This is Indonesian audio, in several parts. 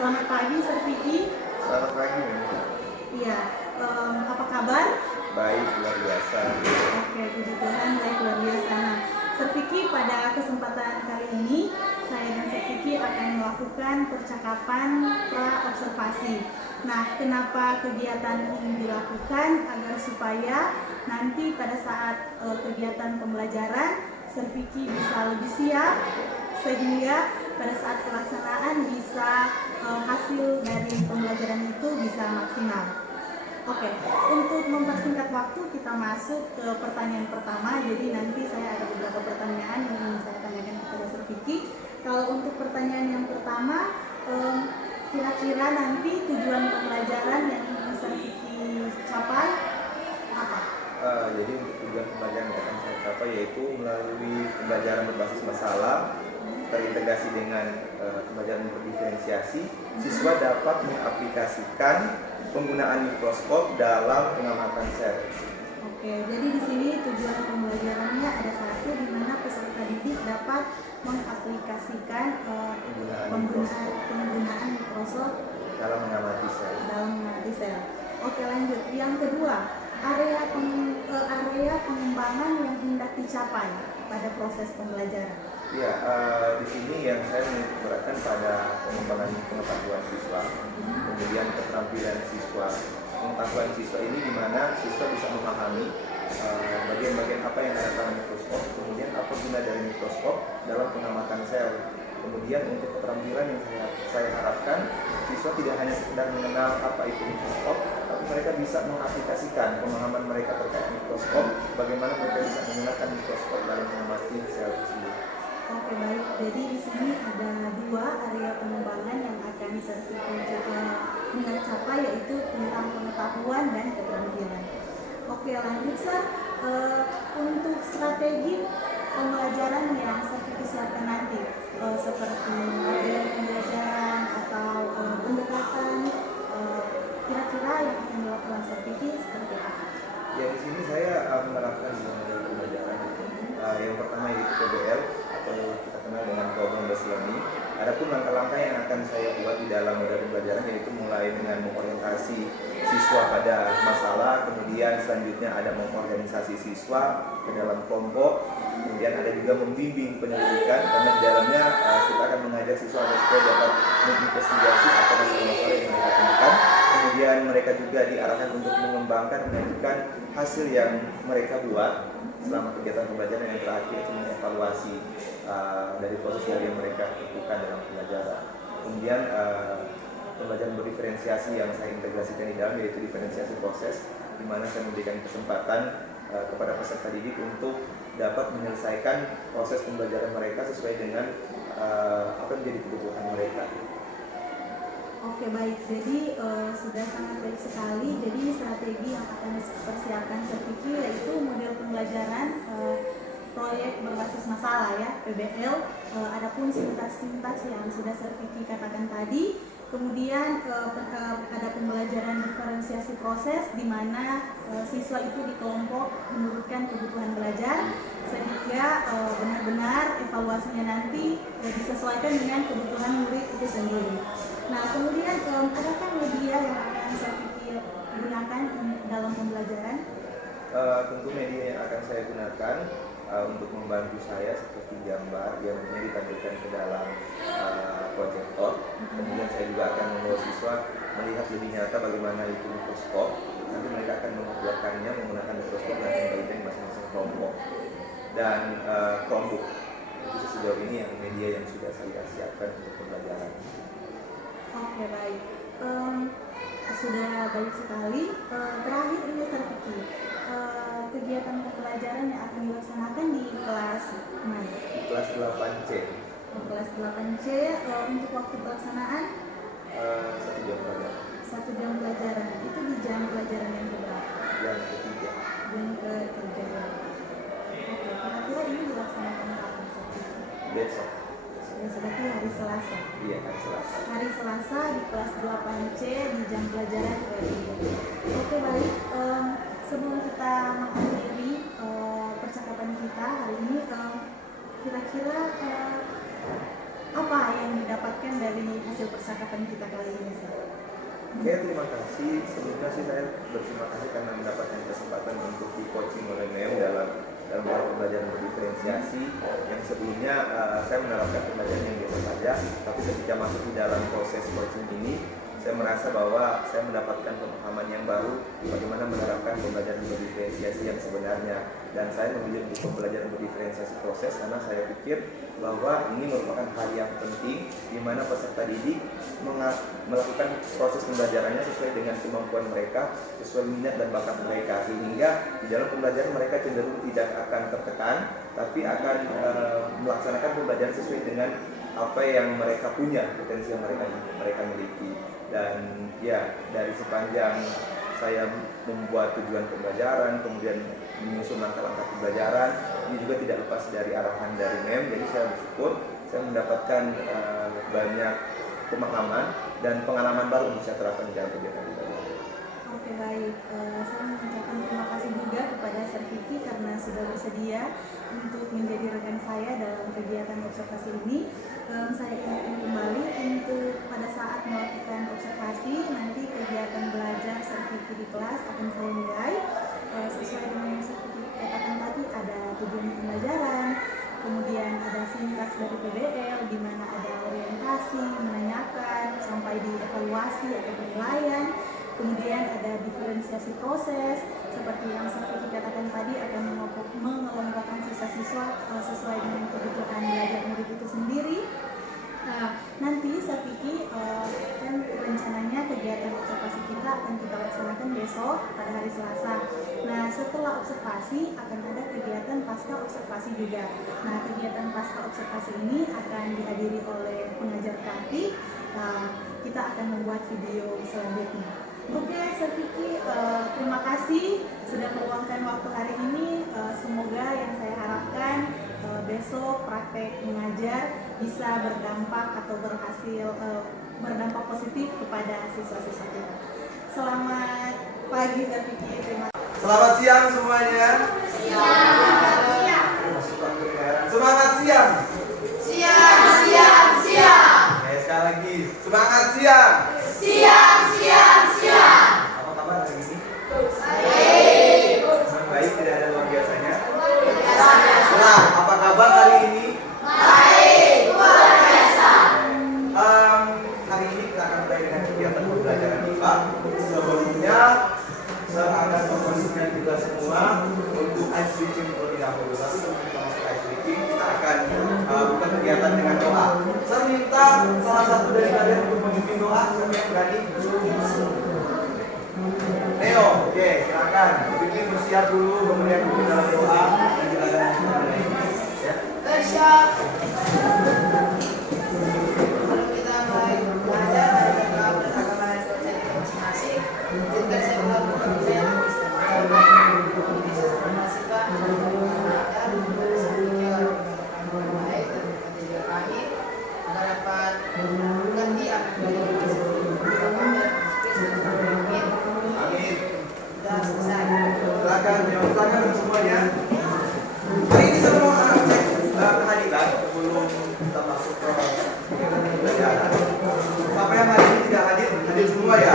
Selamat pagi, Sir Vicky. Selamat pagi. Iya, apa kabar? Baik, luar biasa. Oke, puji Tuhan, baik luar biasa. Nah, Sir Vicky, pada kesempatan kali ini saya dan Sir Vicky akan melakukan percakapan pra-observasi. Nah, kenapa kegiatan ini dilakukan? Agar supaya nanti pada saat kegiatan pembelajaran Sir Vicky bisa lebih siap, sehingga pada saat pelaksanaan bisa hasil dari pembelajaran itu bisa maksimal. Oke, untuk mempersingkat waktu kita masuk ke pertanyaan pertama. Jadi nanti saya ada beberapa pertanyaan yang ingin saya tanyakan kepada Sir Vicky. Kalau untuk pertanyaan yang pertama, kira-kira nanti tujuan pembelajaran yang ingin Sir Vicky capai apa? Jadi untuk tujuan pembelajaran yang akan saya capai yaitu melalui pembelajaran berbasis masalah terintegrasi dengan pembelajaran berdiferensiasi, siswa dapat mengaplikasikan penggunaan mikroskop dalam pengamatan sel. Oke, jadi di sini tujuan pembelajarannya ada satu, di mana peserta didik dapat mengaplikasikan penggunaan mikroskop dalam mengamati sel. Oke, lanjut. Yang kedua, area pengembangan yang hendak dicapai pada proses pembelajaran. Ya, di sini yang saya menitikberatkan pada pengembangan pengetahuan siswa, kemudian keterampilan siswa. Pengetahuan siswa ini di mana siswa bisa memahami bagian-bagian apa yang ada dalam mikroskop, kemudian apa guna dari mikroskop dalam pengamatan sel. Kemudian untuk keterampilan yang saya harapkan, siswa tidak hanya sekedar mengenal apa itu mikroskop, tapi mereka bisa mengaplikasikan pemahaman mereka terkait mikroskop, bagaimana mereka bisa menggunakan mikroskop dalam mengamati sel tersebut. Oke, baik. Jadi di sini ada dua area pengembangan yang akan Sir Vicky capai, yaitu tentang pengetahuan dan keterampilan. Oke, lanjut Sir. Untuk strategi pembelajaran yang Sir Vicky siapkan nanti, seperti model pembelajaran atau pendekatan, kira-kira yang akan dilakukan Sir Vicky seperti apa? Ya, di sini saya menerapkan model pembelajaran. Yang pertama yaitu PBL atau kita kenal dengan problem based learning. Adapun langkah-langkah yang akan saya buat di dalam model pembelajaran yaitu mulai dengan mengorientasi siswa pada masalah, kemudian selanjutnya ada mengorganisasi siswa ke dalam kelompok, kemudian ada juga membimbing penyelidikan, karena di dalamnya kita akan mengajak siswa supaya dapat menginvestigasi apa masalah-masalah yang mereka temukan. Kemudian mereka juga diarahkan untuk mengembangkan, menunjukkan hasil yang mereka buat selama kegiatan pembelajaran. Yang terakhir itu mengevaluasi dari proses yang mereka lakukan dalam pembelajaran. Kemudian pembelajaran berdiferensiasi yang saya integrasikan di dalam yaitu diferensiasi proses, di mana saya memberikan kesempatan kepada peserta didik untuk dapat menyelesaikan proses pembelajaran mereka sesuai dengan apa yang menjadi kebutuhan mereka. Oke, baik. Jadi sudah sangat baik sekali. Jadi strategi yang akan dipersiapkan Sir Vicky yaitu model pembelajaran proyek berbasis masalah, ya, PBL. Adapun sintaks-sintaks yang sudah Sir Vicky katakan tadi. Kemudian ada pembelajaran diferensiasi proses, di mana siswa itu dikelompok menurutkan kebutuhan belajar, sehingga benar-benar evaluasinya nanti disesuaikan dengan kebutuhan murid itu sendiri. Nah, kemudian adakah media yang akan Sir Vicky gunakan dalam pembelajaran? Tentu media yang akan saya gunakan untuk membantu saya seperti gambar yang nantinya ditampilkan ke dalam proyektor. Kemudian saya juga akan membawa siswa melihat lebih nyata bagaimana itu mikroskop. Nanti mereka akan membuatkannya menggunakan mikroskop dan membagikan masing-masing kelompok dan Chromebook. Itu sejauh ini yang media yang sudah saya siapkan untuk pembelajaran. Oke, baik. Sudah baik sekali. Terakhir ini Sir Vicky, kegiatan pembelajaran yang akan dilaksanakan di kelas mana? Kelas 8C. Kelas 8C. Untuk waktu pelaksanaan 1 jam pelajaran. 1 jam pelajaran. Itu di jam pelajaran yang keberapa? Yang ketiga. Yang ketiga. Oke, kira-kira ini dilaksanakan kapan, Sir Vicky? Besok. Berarti hari Selasa. Iya, hari Selasa. Hari Selasa di kelas 8C di jam pelajaran ketiga. Oke, baik. Sebelum kita mengakhiri percakapan kita hari ini, kira-kira apa yang didapatkan dari hasil percakapan kita kali ini, Sir? Oke, terima kasih. Sebelumnya sih saya berterima kasih karena mendapatkan kesempatan untuk di coaching oleh MEM dalam hal pembelajaran berdiferensiasi yang sebelumnya saya menerapkan pembelajaran yang biasa saja, tapi ketika masuk di dalam proses coaching ini saya merasa bahwa saya mendapatkan pemahaman yang baru bagaimana menerapkan pembelajaran berdiferensiasi yang sebenarnya, dan saya memilih untuk pembelajaran berdiferensiasi proses karena saya pikir bahwa ini merupakan hal yang penting di mana peserta didik melakukan proses pembelajarannya sesuai dengan kemampuan mereka, sesuai minat dan bakat mereka, sehingga di dalam pembelajaran mereka cenderung tidak akan tertekan, tapi akan melaksanakan pembelajaran sesuai dengan apa yang mereka punya, potensi yang mereka miliki. Dan ya, dari sepanjang saya membuat tujuan pembelajaran, kemudian menyusun langkah-langkah pembelajaran, ini juga tidak lepas dari arahan dari MEM. Jadi saya bersyukur saya mendapatkan banyak pemahaman dan pengalaman baru yang saya terapkan di dalam kegiatan pembelajaran. Oke, baik. Saya mengucapkan terima kasih juga kepada Sir Vicky karena sudah bersedia untuk menjadi rekan saya dalam kegiatan observasi ini. Saya ingatkan kembali untuk pada saat melakukan observasi, nanti kegiatan belajar Sir Vicky di kelas akan saya nilai sesuai dengan yang Sir Vicky katakan tadi. Ada tujuan pembelajaran, kemudian ada sintaks dari PBL, di mana ada orientasi, menanyakan, sampai di evaluasi atau penilaian. Kemudian ada diferensiasi proses, seperti yang Sir Vicky katakan tadi, akan mengelompokkan siswa-siswa sesuai dengan kebutuhan belajar murid itu sendiri. Nanti Sir Vicky kan rencananya kegiatan observasi kita akan kita laksanakan besok pada hari Selasa. Nah, setelah observasi akan ada kegiatan pasca observasi juga. Nah, kegiatan pasca observasi ini akan dihadiri oleh pengajar praktik. Kita akan membuat video selanjutnya. Oke, Sir Vicky, terima kasih sudah meluangkan waktu hari ini. Semoga yang saya harapkan besok praktek mengajar bisa berdampak atau berdampak positif kepada siswa-siswa kita. Selamat pagi, Sir Vicky. Terima kasih. Selamat siang semuanya. Siang. Semangat siang. Sekali lagi. Semangat siang. Apa kabar hari ini? Baik, tidak ada luar biasanya. Nah, apa kabar hari ini? Hari ini kita akan mulai dengan kegiatan pembelajaran IPA. Sebelumnya saya akan mempersiapkan kita semua untuk ice breaking terlebih dahulu. Tapi sebelum kita masuk ice breaking, kita akan buka kegiatan dengan doa. Saya minta salah satu dari kalian untuk memimpin doa. Siapa yang berani? Neo, oke, silakan. Bikin bersiap dulu, kemudian dulu dalam doa. Dan silakan kita mulai. Ya. Kalau kita mulai belajar dari agama dan agama dan dosen kita masing-masing, izinkan saya melakukan saya informasikan dan baik dan juga kami agar dapat mengganti apa yang Amin. Sudah selesai. Silakan semuanya. Hari ini saya mau cek kehadiran sebelum kita masuk ke pelajaran. Siapa yang hari ini tidak hadir? Hadir semua ya?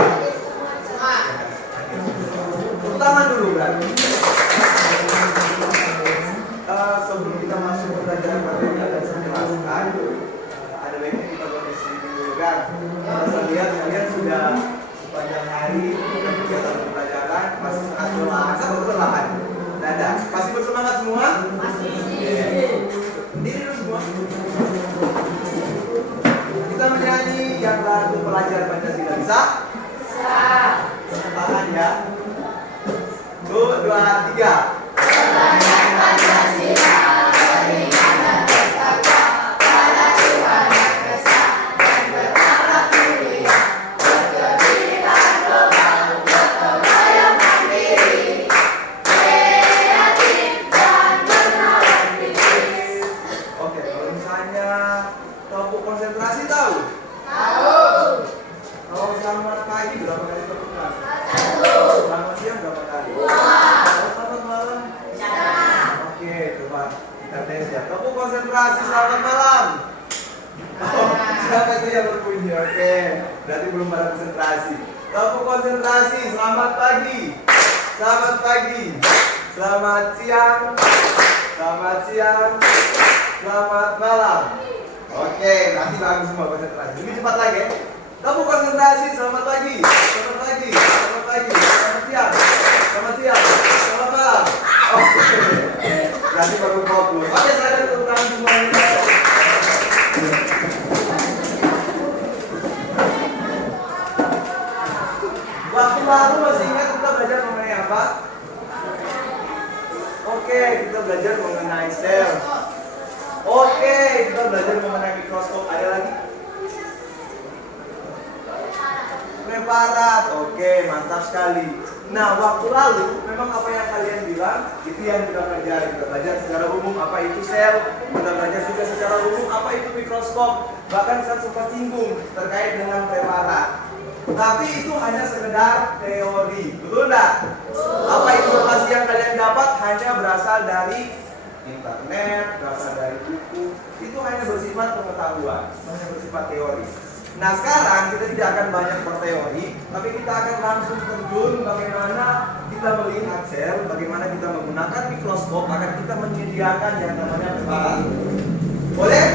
Semua. Tepuk tangan dulu berarti. Sebelum kita masuk ke pelajaran materi akan saya jelaskan. Ada baiknya kita kondisi dulu kan. Saya lihat kalian sudah sepanjang hari kegiatan pembelajaran masih sangat kelelahan. Siapa kelelahan? Tidak ada. Masih bersemangat semua? Masih. Diri dulu semua. Kita menyanyi yang lagu pelajar Pancasila, bisa? Tahan ya. 1, 2, 3. Pelajar Pancasila. Konsentrasi tahu? Kalau selamat pagi berapa kali tepukan? 1. Selamat siang berapa kali? 2. Selamat malam? 1. Oke, coba kita tes ya. Tepuk konsentrasi, selamat malam. Siapa itu yang berbunyi? Oke, berarti belum pada konsentrasi. Tepuk konsentrasi. Selamat pagi. Selamat pagi. Selamat siang. Selamat siang. Selamat malam. Oke, nanti bagus semua konsentrasi. Lebih cepat lagi. Tepuk konsentrasi. Selamat pagi. Selamat pagi. Selamat pagi. Selamat siang. Selamat siang. Selamat malam. Oke. Nanti baru fokus. Oke, saya ada tepuk tangan semuanya. Waktu lalu masih ingat kita belajar mengenai apa? Oke, kita belajar mengenai sel. Oke, kita belajar mengenai mikroskop. Ada lagi? Preparat. Oke, mantap sekali. Nah, waktu lalu memang apa yang kalian bilang itu yang kita pelajari. Kita belajar secara umum apa itu sel. Kita belajar juga secara umum apa itu mikroskop. Bahkan saya sempat singgung terkait dengan preparat. Tapi itu hanya sekedar teori, betul enggak? Apa informasi yang kalian dapat hanya berasal dari internet, berasal dari buku. Itu hanya bersifat pengetahuan, hanya bersifat teori. Nah, sekarang kita tidak akan banyak berteori, tapi kita akan langsung terjun bagaimana kita melihat sel, bagaimana kita menggunakan mikroskop agar kita menyediakan yang namanya preparat. Boleh?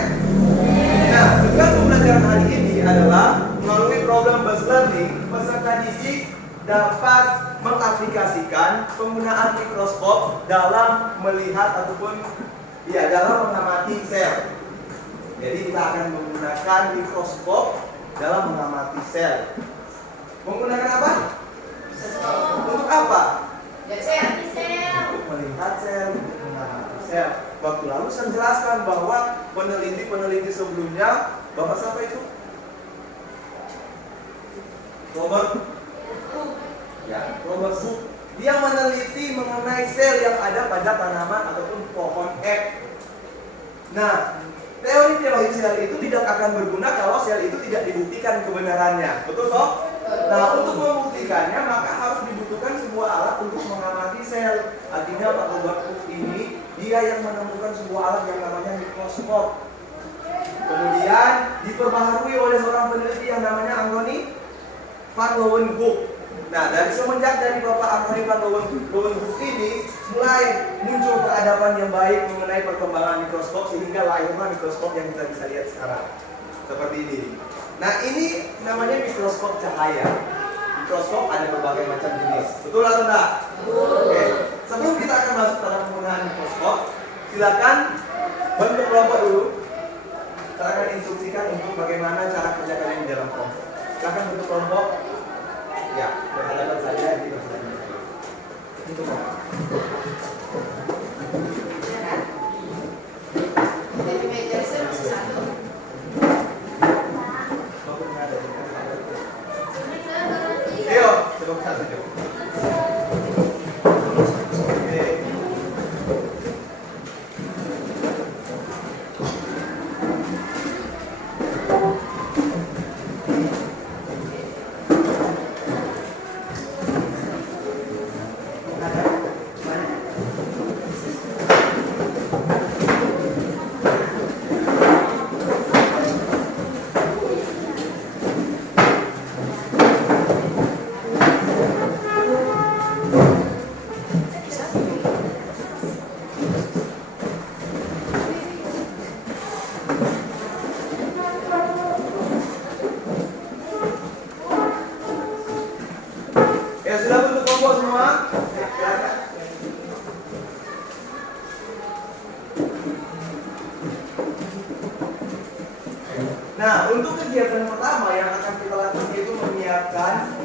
Nah, tugas pembelajaran hari ini adalah melalui program based learning, peserta didik dapat mengaplikasikan penggunaan mikroskop dalam melihat ataupun dalam mengamati sel. Jadi kita akan menggunakan mikroskop dalam mengamati sel. Menggunakan apa? Untuk apa? Untuk melihat sel, untuk mengamati sel. Waktu lalu saya jelaskan bahwa peneliti-peneliti sebelumnya, Bapak siapa itu? Robert Hooke. Dia meneliti mengenai sel yang ada pada tanaman ataupun pohon ek. Nah, teori-teori sel itu tidak akan berguna kalau sel itu tidak dibuktikan kebenarannya. Betul toh? Nah, untuk membuktikannya maka harus dibutuhkan sebuah alat untuk mengamati sel. Artinya Pak Robert Hooke ini dia yang menemukan sebuah alat yang namanya mikroskop. Kemudian diperbaharui oleh seorang peneliti yang namanya Anthony van Leeuwenhoek. Nah, dari semenjak dari Bapak Anthony van Leeuwenhoek ini mulai muncul peradaban yang baik mengenai perkembangan mikroskop sehingga lahirlah mikroskop yang kita bisa lihat sekarang. Seperti ini. Nah, ini namanya mikroskop cahaya. Mikroskop ada berbagai macam jenis. Betul atau tidak? Oke. Sebelum kita akan masuk dalam penggunaan mikroskop, silakan bentuk kelompok dulu. Saya akan instruksikan untuk bagaimana cara kerja kalian di dalam kelompok. Silakan bentuk kelompok. Ya, berhadapan saja di bersama. Untuk Jadi meja saya masih satu. Ayo, coba satu coba. Oke. Ya sudah bentuk kelompok semua. Silakan. Nah, untuk kegiatan pertama yang akan kita lakukan yaitu menyiapkan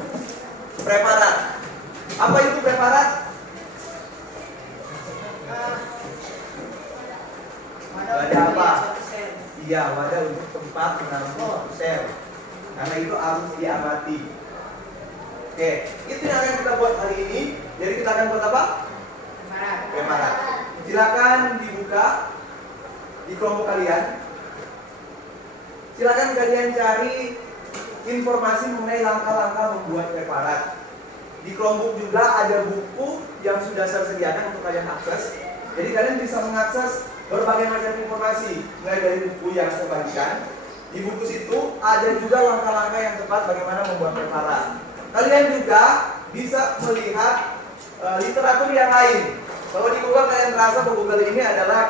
preparat. Apa itu preparat? Wadah apa? Iya, wadah untuk tempat menampung sel. Karena itu harus diamati. Oke, itu yang akan kita buat hari ini. Jadi kita akan buat apa? Preparat. Silakan dibuka di kelompok kalian. Silakan kalian cari informasi mengenai langkah-langkah membuat preparat. Di kelompok juga ada buku yang sudah saya sediakan untuk kalian akses. Jadi kalian bisa mengakses berbagai macam informasi, mulai dari buku yang saya bagikan, Di buku situ ada juga langkah-langkah yang tepat bagaimana membuat preparat. Kalian juga bisa melihat literatur yang lain. Kalau di Google kalian merasa bahwa Google ini adalah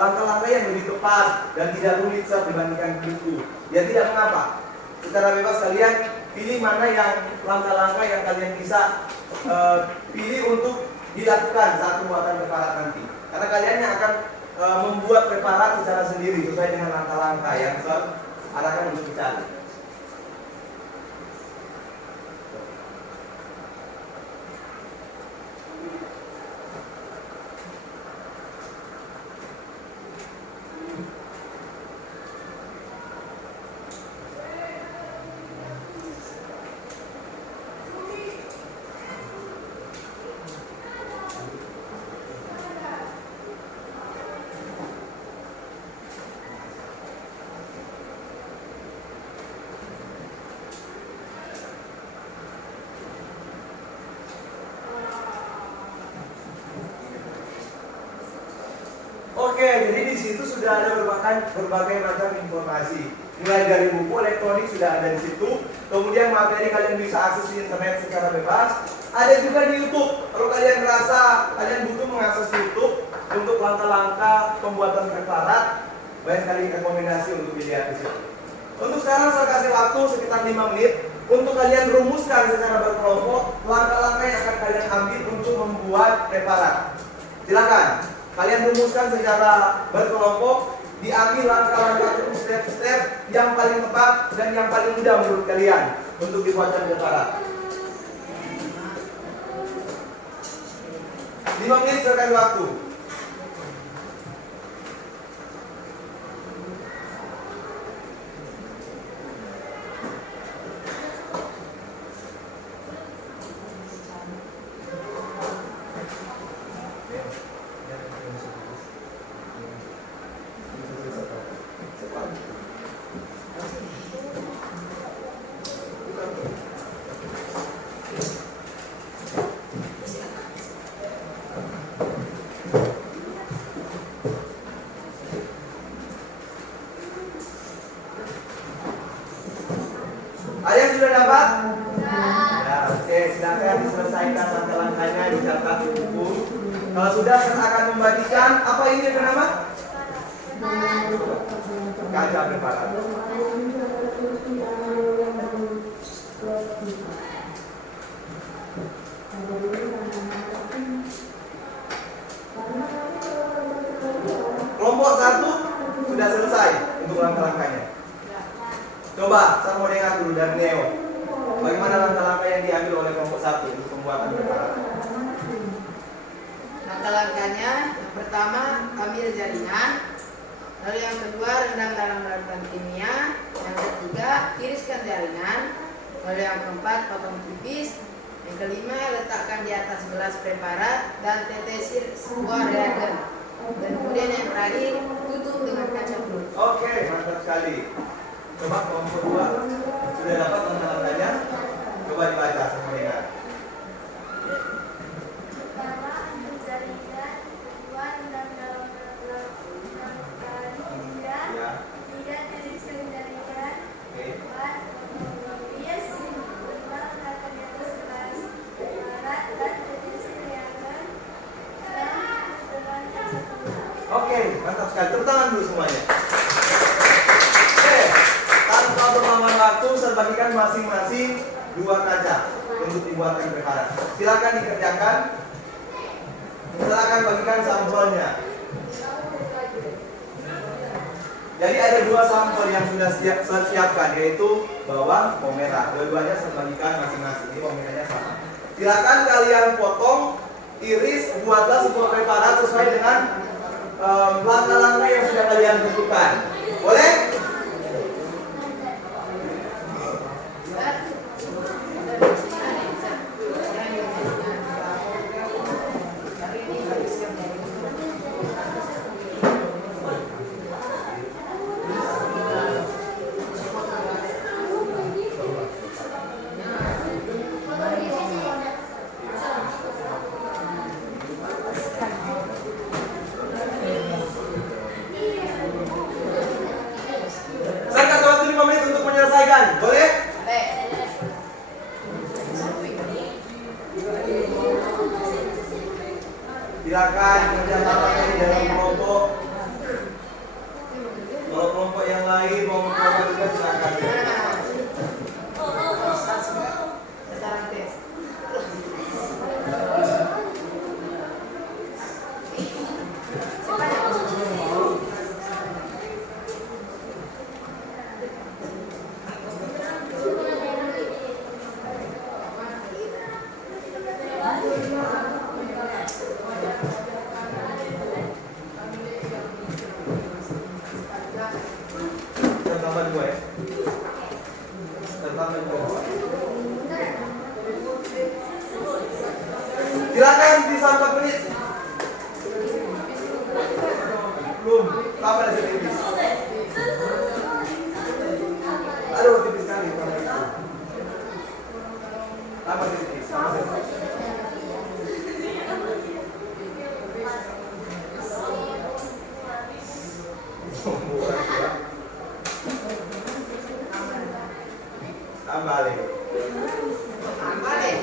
langkah-langkah yang lebih tepat dan tidak rumit dibandingkan buku. Ya tidak mengapa. Secara bebas kalian pilih mana yang langkah-langkah yang kalian bisa pilih untuk dilakukan saat pembuatan preparat nanti. Karena kalian yang akan membuat preparat secara sendiri sesuai dengan langkah-langkah yang arahkan untuk dicari. Oke, jadi di situ sudah ada berbagai macam informasi. Mulai dari buku elektronik sudah ada di situ. Kemudian materi kalian bisa akses di internet secara bebas. Ada juga di YouTube. Kalau kalian merasa kalian butuh mengakses YouTube untuk langkah-langkah pembuatan preparat, banyak sekali rekomendasi untuk dilihat di situ. Untuk sekarang saya kasih waktu sekitar 5 menit untuk kalian rumuskan secara berkelompok langkah-langkah yang akan kalian ambil untuk membuat preparat. Silakan. Kalian rumuskan secara berkelompok, diambil langkah-langkah atau step-step yang paling tepat dan yang paling mudah menurut kalian untuk dibuatkan preparat. 5 menit saya kasih waktu. Ada yang sudah dapat? Ya, oke, silakan diselesaikan langkah-langkahnya, dicatat di buku. Kalau sudah, saya akan membagikan apa ini yang bernama? Kaca preparat. Kelompok 1 sudah selesai untuk langkah-langkahnya. Coba, saya mau dengar dulu dari Neo. Bagaimana langkah-langkah yang diambil oleh kelompok 1 untuk pembuatan preparat? Langkah-langkahnya, yang pertama ambil jaringan, lalu yang kedua rendam dalam larutan kimia, yang ketiga tiriskan jaringan, lalu yang keempat potong tipis, yang kelima letakkan di atas gelas preparat dan tetesi sebuah reagen, dan kemudian yang terakhir tutup dengan kaca peluk. Oke, mantap sekali. Coba kelompok 2 sudah dapat langkah-langkahnya? Coba dibaca sama dengar. Pertama, ambil jaringan. Kedua, rendam dalam larutan kimia. Ya. Ketiga, tiriskan jaringan. Oke. Keempat, potong pelukis. Kelima, letakkan di atas gelas preparat dan tetesi reagen. Dan dengan kaca peluk. Oke, mantap sekali. Tepuk tangan dulu semuanya. Oke, tanpa berlama waktu, saya bagikan masing-masing 2 kaca untuk dibuatkan preparat. Silakan dikerjakan. Silakan bagikan sampelnya. Jadi ada 2 sampel yang sudah saya siapkan, yaitu bawang, bawang merah. Dua-duanya saya bagikan masing-masing. Ini bawang merahnya sama. Silakan kalian potong, iris, buatlah sebuah preparat sesuai dengan langkah-langkah yang sudah kalian tentukan. Boleh? Silakan kerjasamanya di dalam kelompok. Kalau kelompok yang lain mau mencoba juga silakan. Sekarang tes. Dan tambah 2 ya. Dan tambah 2. Silakan disangka menit. Belum, tambah lagi tipis. Aduh, tipis sekali tambah itu. Tambah tipis, tambah tipis. Tambah lagi. Tambah deh.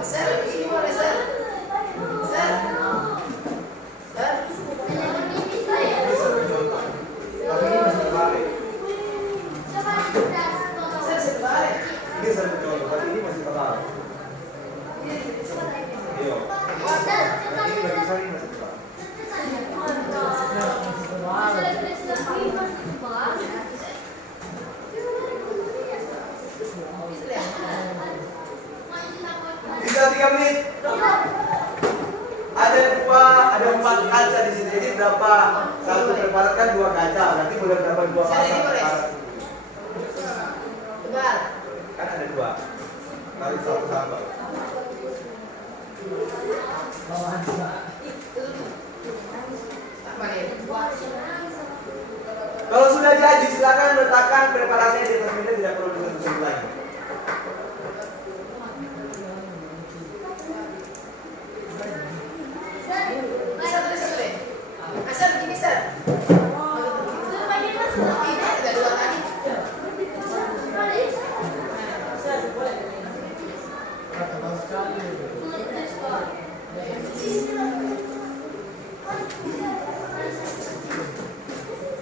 Sir, ini boleh sir. Sir. Sir. Ini satu contoh. Tapi ini masih terbalik. Sir, sebalik. Ini satu contoh, tapi ini masih terbalik. Iya. Ini bagi saya ini masih terbalik. Tinggal 3 menit. Ada 4 kaca di sini. Jadi berapa? Satu preparat kan 2 kaca. Nanti boleh dapat 2 Saya ini pasang boleh. preparat. Tebal. Kan ada 2. Tarik satu sambal. Tambah deh. Kalau sudah jadi silakan letakkan preparasinya di atas meja, tidak perlu disentuh lagi. Satu deh. Asal begini sir. Ini ada 2 tadi.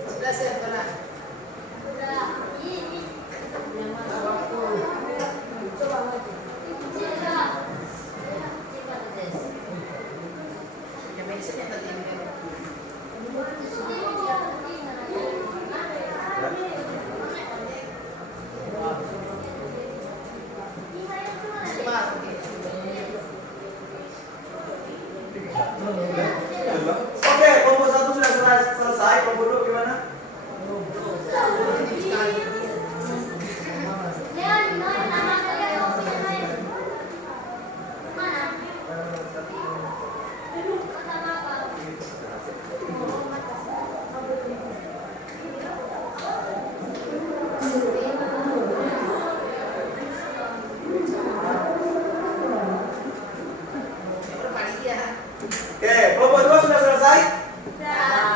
Sudah sir, pernah. Yang medicine yang tadi. Oke, kelompok 1 sudah selesai. Kelompok 2 gimana? Oke, kelompok 2 sudah selesai?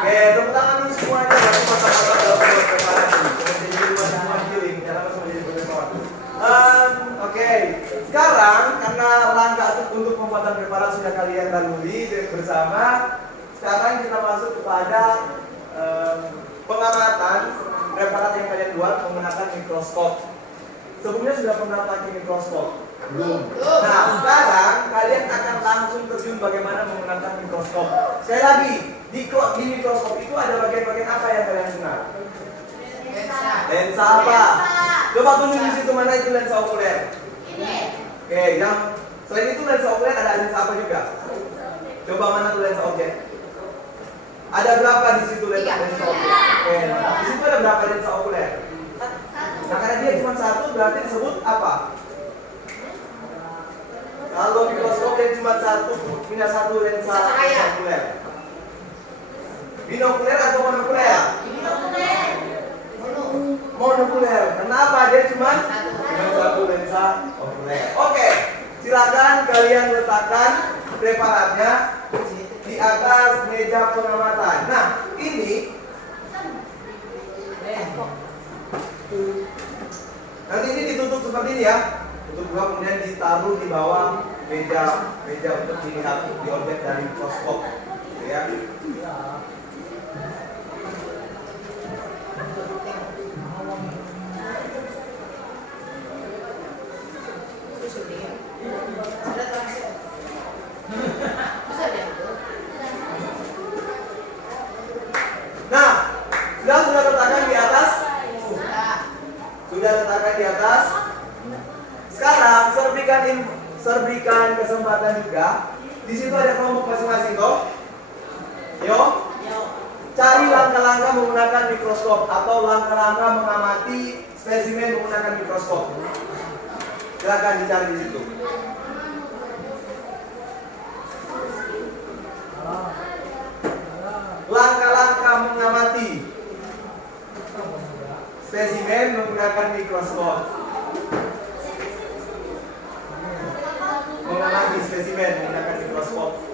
Oke, tepuk tangan dulu semuanya. Berarti mata-mata dalam membuat preparasi. Kemudian jadi semua healing, jangan langsung menjadi profesor. Oke, sekarang karena langkah untuk pembuatan preparasi sudah kalian lalui bersama, sekarang kita masuk kepada pengamatan preparat yang kalian buat menggunakan mikroskop. Sebelumnya sudah pernah pakai mikroskop? Belum. Nah, sekarang kalian akan langsung terjun bagaimana menggunakan mikroskop. Sekali lagi, di mikroskop itu ada bagian-bagian apa yang kalian kenal? Lensa apa? Coba tunjuk di situ mana itu lensa okuler. Oke, yang selain itu lensa okuler ada lensa apa juga? Coba mana tuh lensa objek? Ada berapa di situ lensa okuler? Oke, di situ ada berapa lensa okuler? Nah, karena dia cuma satu berarti disebut apa? Kalau mikroskop dia cuma punya satu lensa okuler. Binokuler atau monokuler? Monokuler. Kenapa dia cuma satu lensa okuler? Silakan kalian letakkan preparatnya di atas meja pengamatan. Nah, ini nanti ini ditutup seperti ini ya. Tutup dua, kemudian ditaruh di bawah meja untuk dilihat di objek dari mikroskop, gitu ya. Nah, sudah letakkan di atas? Sudah letakkan di atas? Sekarang serbikan kesempatan juga. Di situ ada kelompok masing-masing toh. Yo. Cari langkah-langkah menggunakan mikroskop atau langkah-langkah mengamati spesimen menggunakan mikroskop. Silakan dicari di situ. Langkah-langkah mengamati spesimen menggunakan mikroskop. Mengamati spesimen menggunakan mikroskop.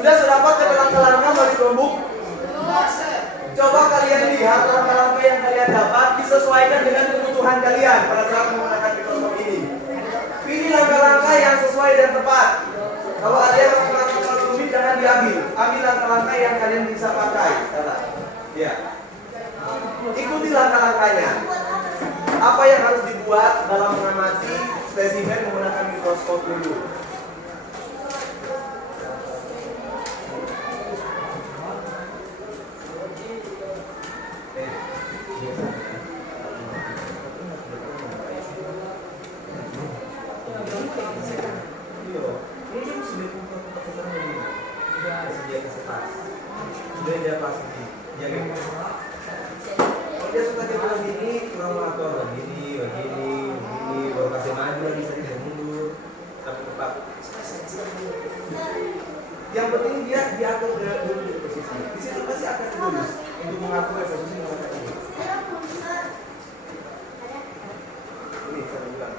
Sudah sedapat langkah-langkah bagi kelompok? Coba kalian lihat langkah-langkah yang kalian dapat disesuaikan dengan kebutuhan kalian pada saat menggunakan mikroskop ini. Pilih langkah-langkah yang sesuai dan tepat. Kalau ada yang langkah-langkah rumit jangan diambil. Ambil langkah-langkah yang kalian bisa pakai. Ya. Ikuti langkah-langkahnya. Apa yang harus dibuat dalam mengamati spesimen menggunakan mikroskop dulu? Dia suka dia bilang gini, kurang mengatur begini, baru kasih maju lagi saya mundur sampai tepat. Yang penting dia diatur dulu di posisi. Di situ pasti akan lurus untuk mengatur posisi menggunakan ini. Ini saya bilang.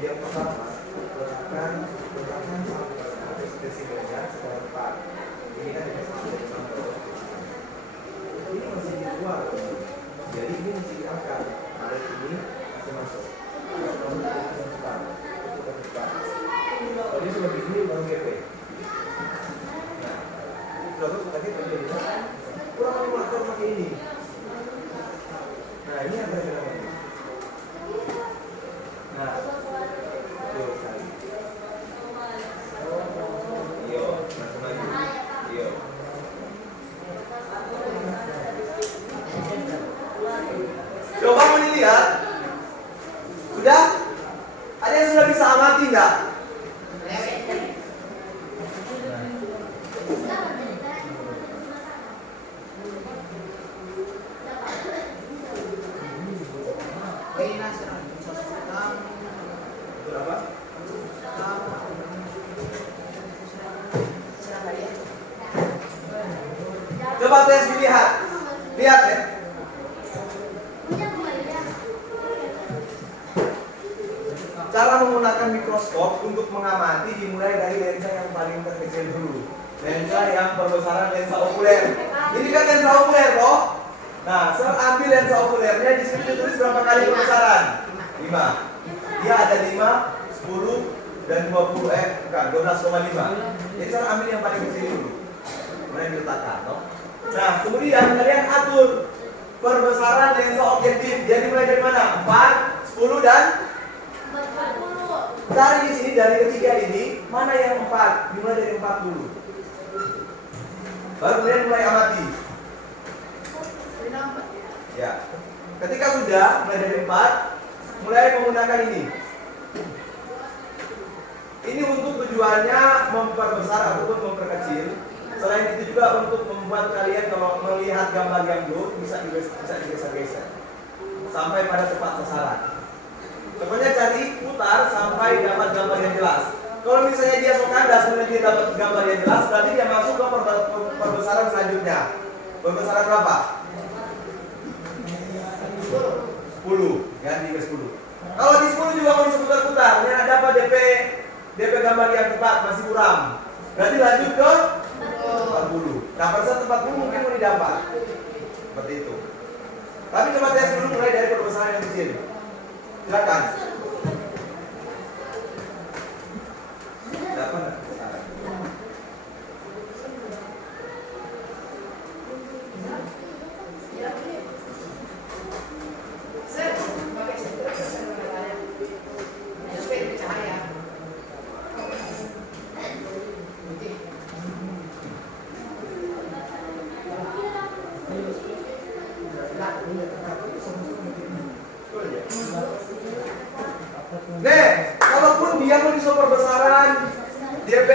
Yang pertama, letakkan sampai spesimennya secara tepat. Ini kan ini masih di luar, jadi ini mesti diangkat. Tarik ini masih masuk. Kalau ini sudah begini baru GP. Nah, terus tadi terjadi kurang mengatur pakai ini. Nah, ini yang berbeda. Nah, betul sekali. Iyo, langsung lagi. Iyo. Coba mau dilihat. Sudah? Ada yang sudah bisa amati enggak? Betul apa? Coba tes dilihat. Lihat ya. Cara menggunakan mikroskop untuk mengamati dimulai dari lensa yang paling terkecil dulu. Lensa yang perbesaran lensa okuler. Ini kan lensa okuler toh? Nah, saya ambil lensa okulernya, di sini ditulis berapa kali perbesaran? 5. Dia ada 5, 10 dan 20 bukan 12,5. Jadi saya ambil yang paling kecil dulu. Kemudian diletakkan toh. Nah, kemudian kalian atur perbesaran lensa objektif. Jadi mulai dari mana? 4, 10 dan 40. Cari di sini dari ketiga ini mana yang 4? Dimulai dari 4 dulu. Baru kemudian mulai amati. Ya. Ketika sudah mulai dari 4, mulai menggunakan ini. Ini untuk tujuannya memperbesar ataupun memperkecil. Selain itu juga untuk membuat kalian kalau melihat gambar yang blur bisa digeser-geser sampai pada tempat sasaran. Pokoknya cari putar sampai dapat gambar yang jelas. Kalau misalnya dia sok kandas kemudian dia dapat gambar yang jelas, berarti dia masuk ke perbesaran selanjutnya. Perbesaran berapa? 10, ganti ke 10. Kalau di 10 juga mau diseputar-putar, ya dapat DP gambar yang tepat masih kurang. Berarti lanjut ke 40. Nah, pada saat 40 mungkin mau didapat. Seperti itu. Tapi coba tes dulu mulai dari perbesaran yang kecil. Silakan. Dapat enggak? Nih, kalaupun dia mau super besaran DP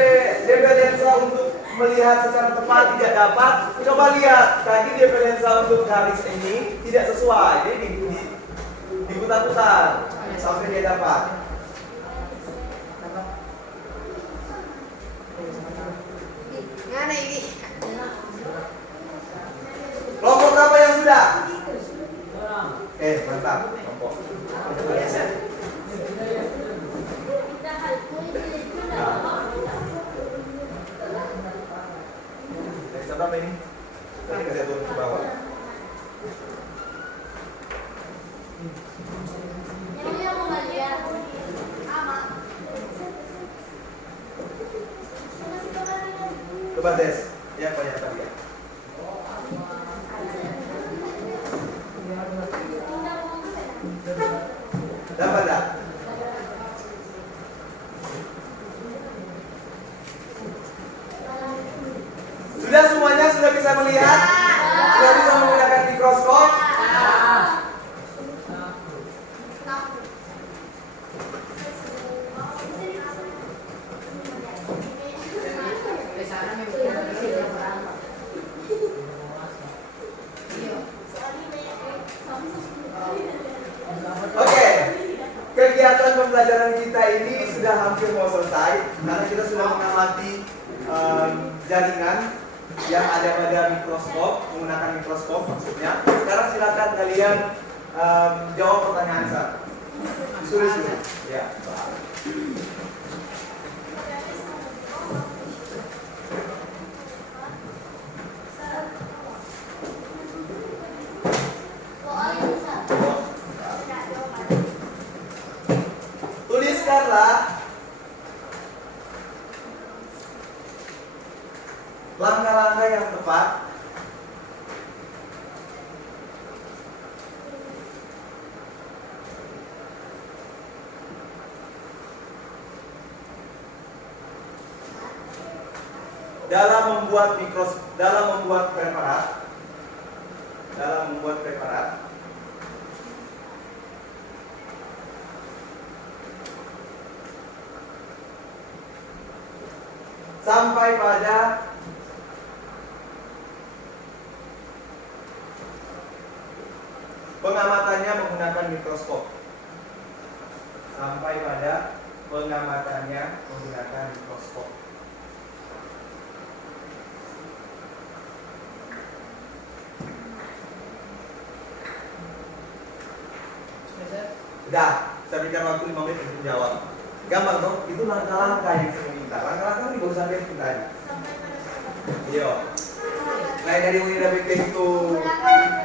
lensa untuk melihat secara tepat tidak dapat, coba lihat tadi DP lensa untuk garis ini tidak sesuai, jadi diputar-putar sampai dia dapat. Mana ini? Kelompok berapa yang sudah? Mantap, kelompok. Dari berapa ini? Tadi kita turun ke bawah. Coba tes, yang banyak tadi ya. Dapat tak? Sudah semuanya sudah bisa melihat? Sudah bisa menggunakan mikroskop? Oke, kegiatan pembelajaran kita ini sudah hampir mau selesai karena kita sudah mengamati jaringan yang ada pada mikroskop, menggunakan mikroskop maksudnya. Sekarang silakan kalian jawab pertanyaan saya. Disulis dulu. Ya. Tuliskanlah langkah-langkah yang tepat dalam membuat preparat sampai pada pengamatannya menggunakan mikroskop. Sampai pada pengamatannya menggunakan mikroskop. Sudah, saya berikan waktu 5 menit untuk menjawab. Gampang dong, itu langkah-langkah yang saya minta. Langkah-langkah ini baru sampai itu tadi. Yo, mulai dari mengidentifikasi itu,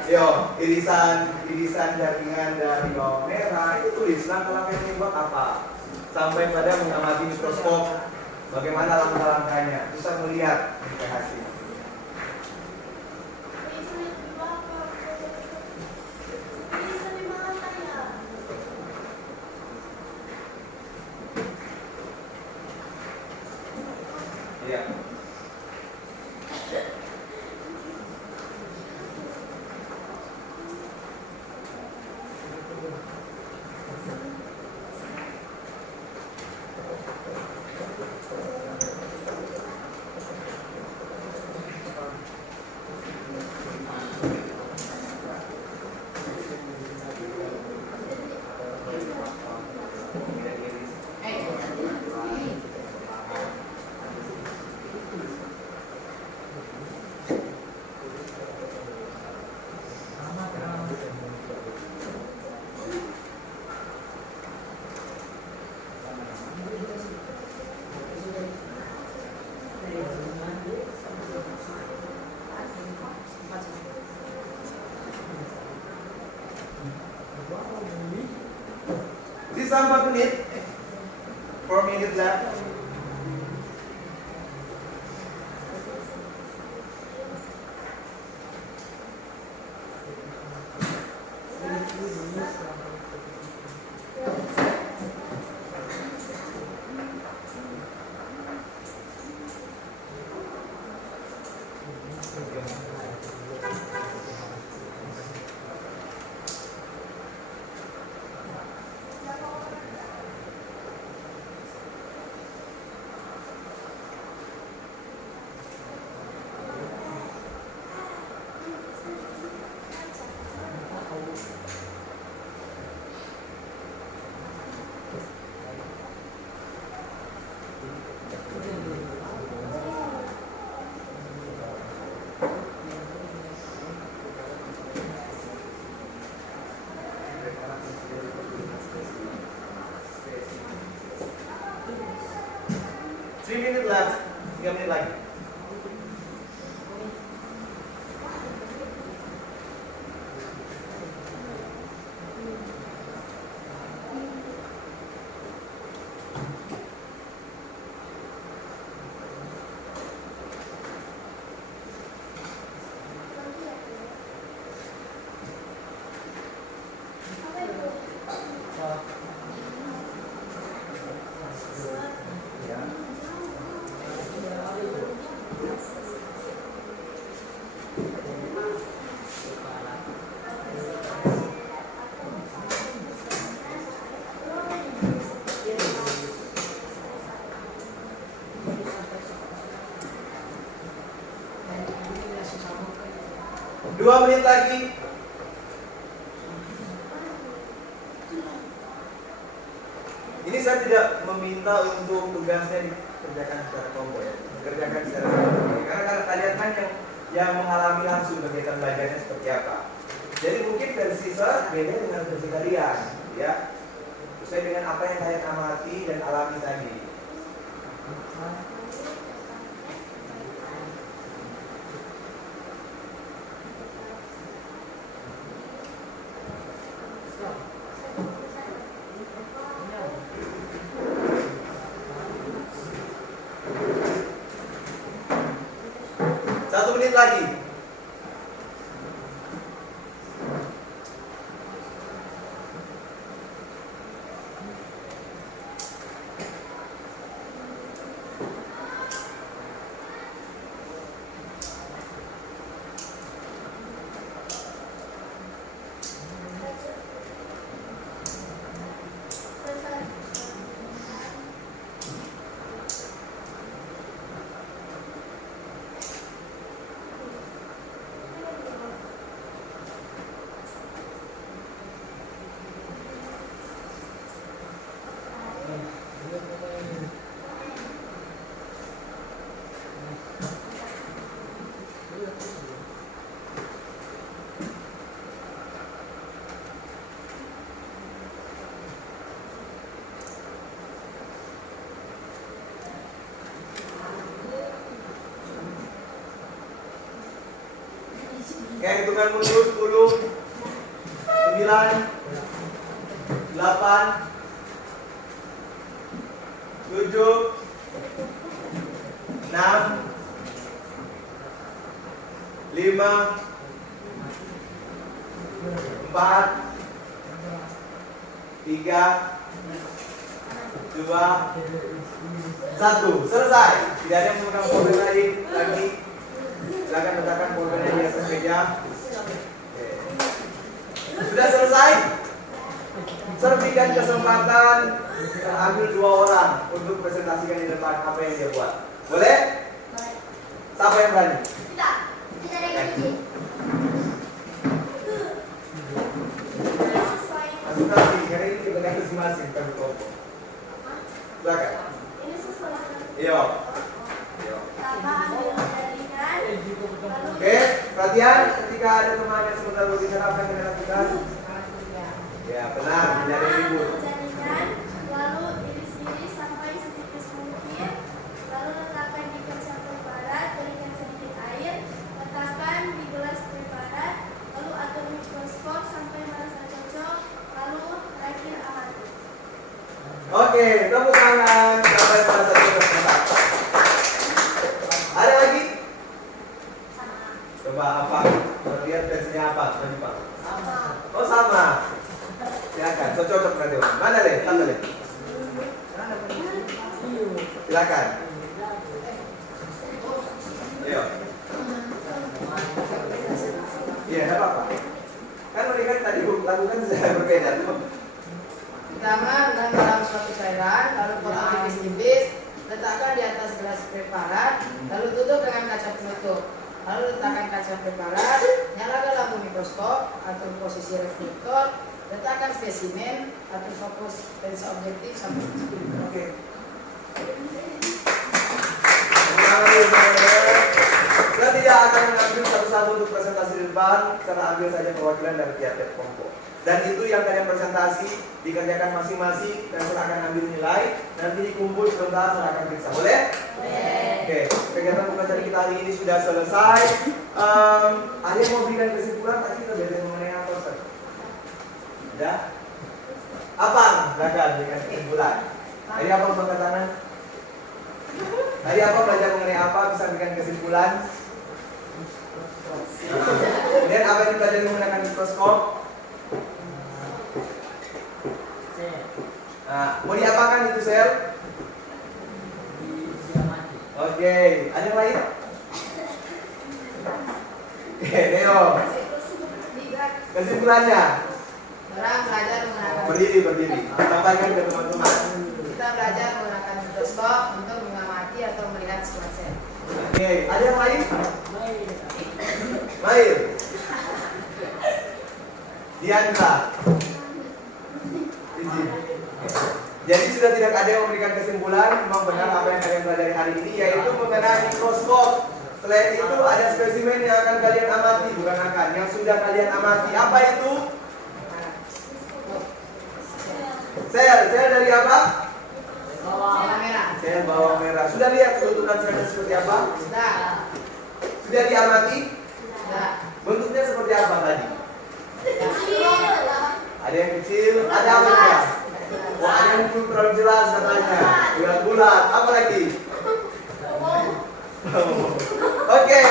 yo, irisan jaringan dari bawang merah itu tulis langkah-langkah yang buat apa. Sampai pada mengamati mikroskop, bagaimana langkah-langkahnya, bisa melihat hasil. Ya. Sisa 4 menit. 4 minutes left. Minutes left. 3 menit lagi. Dua menit lagi. Ini saya tidak meminta untuk tugasnya dikerjakan secara kelompok ya, kerjakan secara kelompok. Karena kalian kan yang mengalami langsung kegiatan belajarnya seperti apa. Jadi mungkin versi saya beda dengan versi kalian, ya. Sesuai dengan apa yang kalian amati dan alami tadi. Satu menit lagi. Oke, hitungan mundur 10, 9, 8, 7, 6, 5, 4, 3, 2, 1. Selesai. Tidak ada yang menggunakan pulpen lagi. Silakan letakkan pulpennya di atas meja. Oke. Sudah selesai. Saya berikan kesempatan ambil 2 orang untuk presentasikan di depan apa yang dia buat. Boleh? Siapa yang berani? Kita ada yang izin. Presentasi, karena ini kita kan masing-masing kan kelompok. Silakan. Ini sesuatu. Iya. Pertama ambil jaringan. Oke, perhatian ketika ada teman yang sebentar berbicara apa yang kalian lakukan? Ya, benar, tidak ada ribut. Jaringan, lalu iris-iris sampai setipis mungkin, lalu letakkan di kaca preparat, berikan sedikit air, letakkan di gelas preparat, lalu atur mikroskop sampai merasa cocok, lalu terakhir amati. Oke, tepuk tangan. Sampai pada satu peserta. Ada lagi? Coba apa? Lihat versinya apa? Tadi Pak. Oh sama. Silakan. Cocok nanti. Mana deh? Tanda deh. Silakan. Ayo. Iya, enggak apa-apa. Kan mereka tadi lakukan secara berbeda tuh. Pertama, rendam dalam suatu cairan, lalu potong tipis-tipis, letakkan di atas gelas preparat, lalu tutup dengan kaca penutup. Lalu letakkan kaca preparat, nyalakan lampu mikroskop, atur posisi reflektor, letakkan spesimen, atur fokus lensa objektif sampai Oke. Saya tidak akan mengambil satu-satu untuk presentasi di depan, karena ambil saja perwakilan dari tiap-tiap kelompok. Dan itu yang kalian presentasi dikerjakan masing-masing dan saya akan ambil nilai. Nanti dikumpul sebentar saya akan periksa. Boleh? Oke. Kegiatan pembelajaran kita hari ini sudah selesai. Ada yang mau berikan kesimpulan? Tadi kita belajar mengenai apa, Ustaz? Ada? Apa? Silakan berikan kesimpulan. Tadi apa angkat tangan? Tadi apa belajar mengenai apa? Bisa berikan kesimpulan. Kemudian apa yang dipelajari menggunakan mikroskop? Nah, mau diapakan itu sel? Oke, ada yang lain? Oke, Neo. Kesimpulannya? orang belajar menggunakan Berdiri. Sampaikan ke teman-teman. kita belajar menggunakan mikroskop untuk mengamati atau melihat sebuah sel. Oke, ada yang lain? Mail. Diandra. Izin. Jadi sudah tidak ada yang memberikan kesimpulan. Memang benar apa yang kalian pelajari hari ini, yaitu mengenai mikroskop. Selain itu ada spesimen yang akan kalian amati, bukan akan, yang sudah kalian amati. Apa itu? Sel dari apa? Bawang merah. Sel bawang merah. Sudah lihat bentukan selnya seperti apa? Sudah. Sudah diamati? Sudah. Bentuknya seperti apa tadi? Kecil. Ada yang kecil, ada apa ya? Wah, ada yang kurang jelas katanya. Bulat-bulat. Apa lagi? Oke,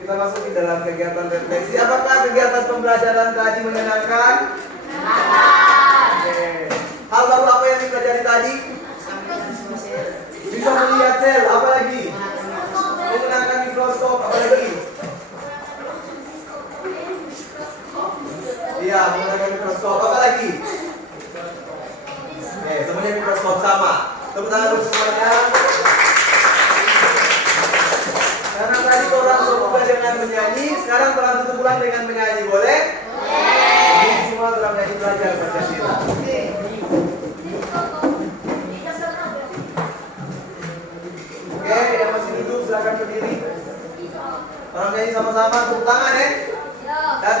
kita masuk ke dalam kegiatan refleksi. Apakah kegiatan pembelajaran tadi menyenangkan? Oke. Hal baru apa yang dipelajari tadi? Sampaikan semua sel. Bisa melihat sel. Apa lagi? Menggunakan mikroskop. Apa lagi? Iya, menggunakan mikroskop. Apa lagi? Oke, semuanya mikroskop sama. Tepuk tangan dulu semuanya. Karena tadi orang membuka dengan menyanyi, sekarang orang tutup ulang dengan menyanyi, boleh? Boleh. Ini semua orang menyanyi belajar Pancasila. Oke, yang masih duduk silakan berdiri. Orang menyanyi sama-sama, tepuk tangan ya.